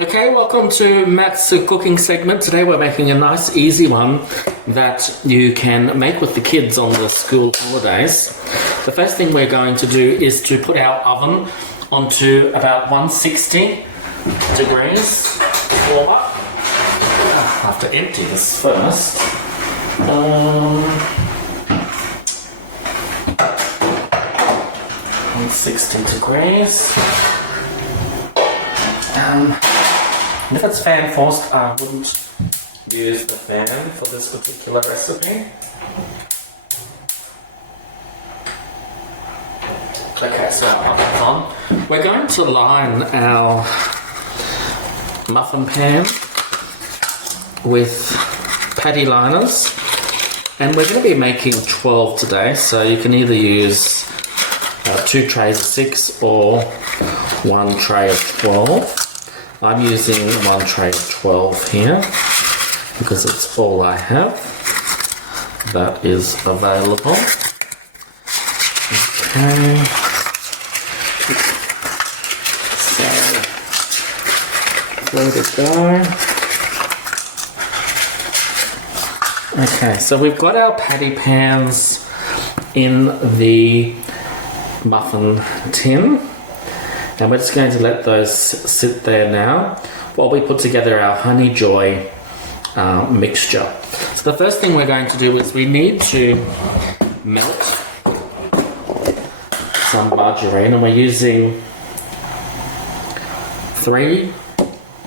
Okay, welcome to Matt's cooking segment. Today we're making a nice easy one that you can make with the kids on the school holidays. The first thing we're going to do is to put our oven onto about 160 degrees. Warm up. I have to empty this first. 160 degrees. And if it's fan forced, I wouldn't use the fan for this particular recipe. Okay, so our oven's on. We're going to line our muffin pan with patty liners, and we're going to be making 12 today, so you can either use 2 trays of 6 or 1 tray of 12. I'm using 1 tray of 12 here because it's all I have that is available. Okay. So, where to go? Okay, so we've got our patty pans in the muffin tin. And we're just going to let those sit there now while we put together our Honey Joy mixture. So the first thing we're going to do is we need to melt some margarine, and we're using 3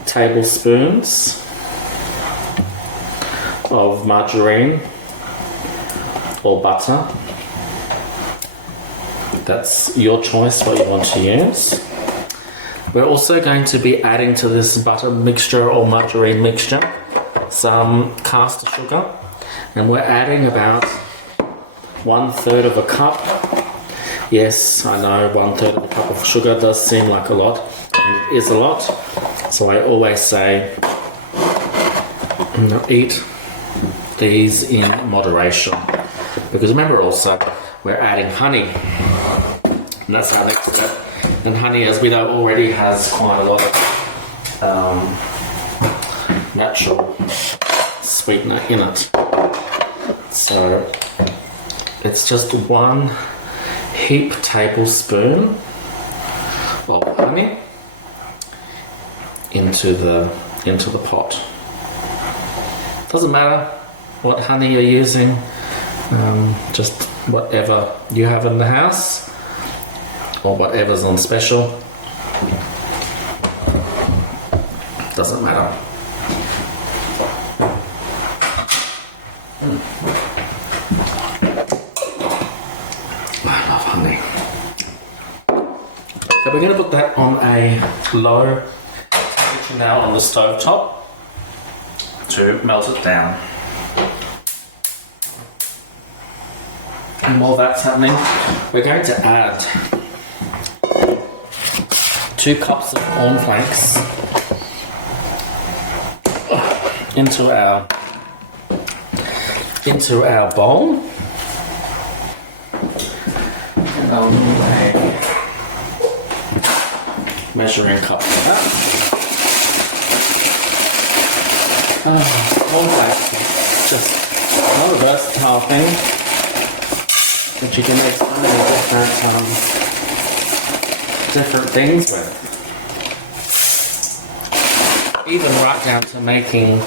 tablespoons of margarine or butter. That's your choice what you want to use. We're also going to be adding to this butter mixture or margarine mixture some caster sugar, and we're adding about 1/3 of a cup. Yes, I know 1/3 of a cup of sugar does seem like a lot, and it is a lot, so I always say eat these in moderation, because remember also we're adding honey, and that's our next step. And honey, as we know, already has quite a lot of natural sweetener in it. So it's just 1 heap tablespoon of honey into the pot. Doesn't matter what honey you're using, just whatever you have in the house, or whatever's on special. Doesn't matter. I love honey. Okay, we're going to put that on a low temperature now on the stove top to melt it down. And while that's happening, we're going to add 2 cups of cornflakes into our bowl. And I'll need a measuring cup for that. Cornflakes is just not a versatile thing, but you can make so many different things with. Even right down to making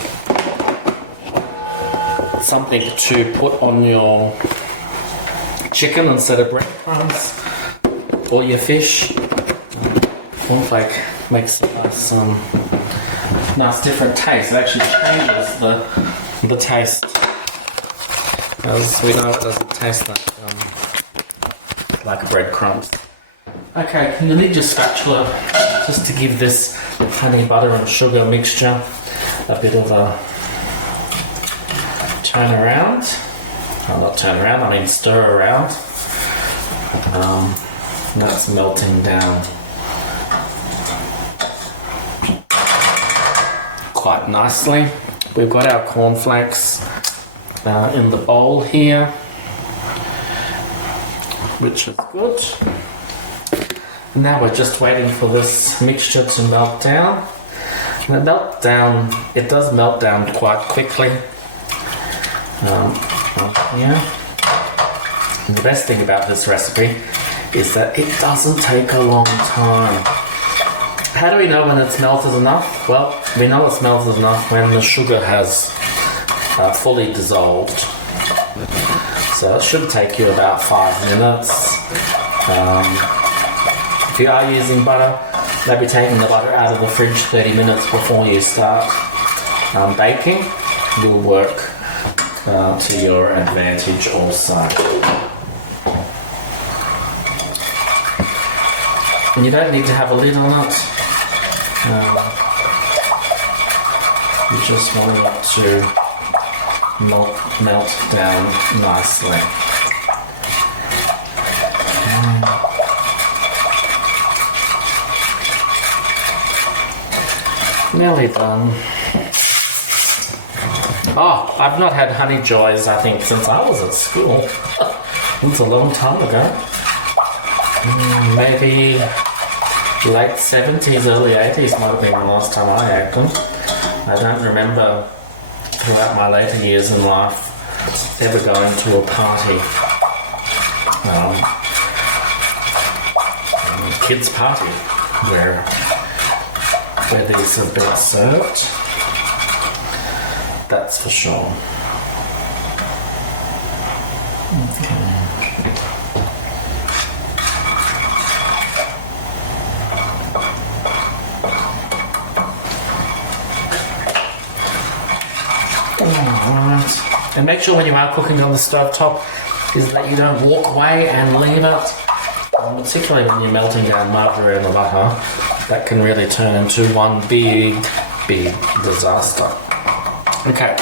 something to put on your chicken instead of breadcrumbs, or your fish. Cornflake makes a nice different taste. It actually changes the taste, as we know it doesn't taste like breadcrumbs. Okay, you need your spatula just to give this honey, butter and sugar mixture a bit of a turn around. Oh, not turn around, I mean stir around. That's melting down quite nicely. We've got our cornflakes in the bowl here, which is good. Now we're just waiting for this mixture to melt down. It does melt down quite quickly. Yeah. And the best thing about this recipe is that it doesn't take a long time. How do we know when it's melted enough? Well, we know it's melted enough when the sugar has fully dissolved. So it should take you about 5 minutes. If you are using butter, maybe taking the butter out of the fridge 30 minutes before you start baking will work to your advantage also. And you don't need to have a lid on it. You just want it to melt down nicely. Nearly done. Oh, I've not had honey joys, I think, since I was at school. It's a long time ago. Maybe late 70s, early 80s might have been the last time I had them. I don't remember throughout my later years in life ever going to a party, kids party, where these have been served. That's for sure. Okay. Alright. And make sure when you are cooking on the stovetop is that you don't walk away and leave it. Particularly when you're melting down margarine or butter, that can really turn into one big disaster. Okay,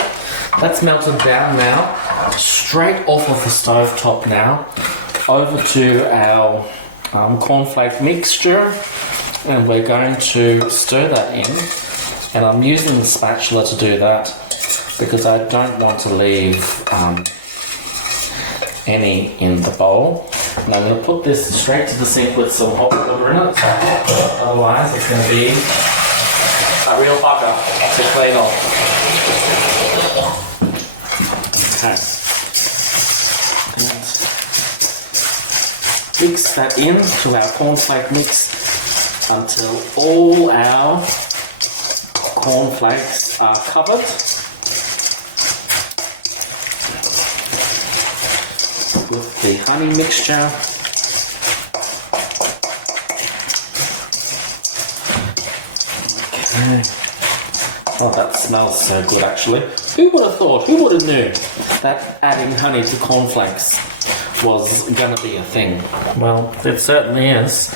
that's melted down now. Straight off of the stovetop now, over to our cornflake mixture, and we're going to stir that in. And I'm using the spatula to do that because I don't want to leave any in the bowl. And I'm going to put this straight to the sink with some hot water in it. Otherwise, it's going to be a real bugger to clean off. Okay. And mix that in to our cornflake mix until all our cornflakes are covered. With the honey mixture. Okay. Oh, that smells so good actually. Who would have thought, who would have knew that adding honey to cornflakes was gonna be a thing? Well, it certainly is.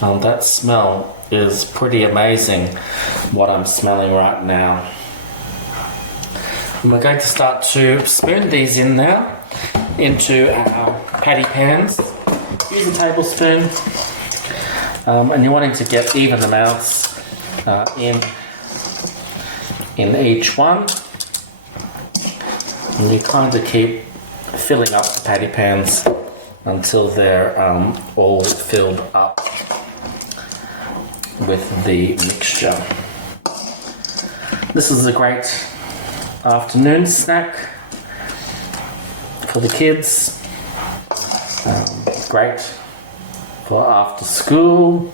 That smell is pretty amazing, what I'm smelling right now. And we're going to start to spoon these in now into our patty pans. Use a tablespoon, and you're wanting to get even amounts in each one. And you kind of keep filling up the patty pans until they're all filled up with the mixture. This is a great afternoon snack for the kids. Great for after school.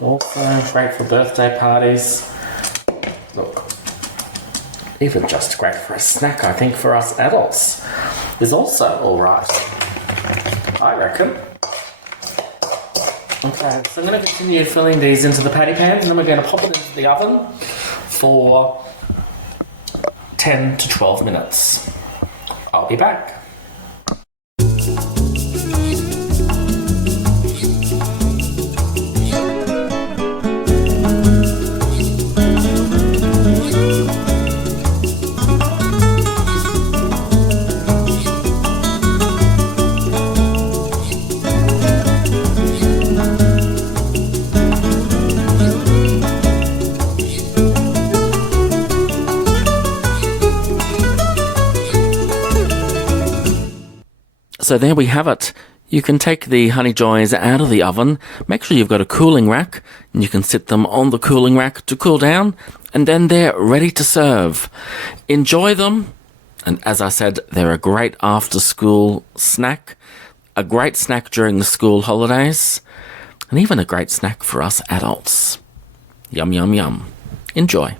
Also great for birthday parties. Look, even just great for a snack, I think, for us adults is also alright, I reckon. Okay, so I'm going to continue filling these into the patty pans, and then we're going to pop it into the oven for 10 to 12 minutes. I'll be back. So there we have it. You can take the Honey Joys out of the oven, make sure you've got a cooling rack, and you can sit them on the cooling rack to cool down, and then they're ready to serve. Enjoy them, and as I said, they're a great after-school snack, a great snack during the school holidays, and even a great snack for us adults. Yum, yum, yum. Enjoy.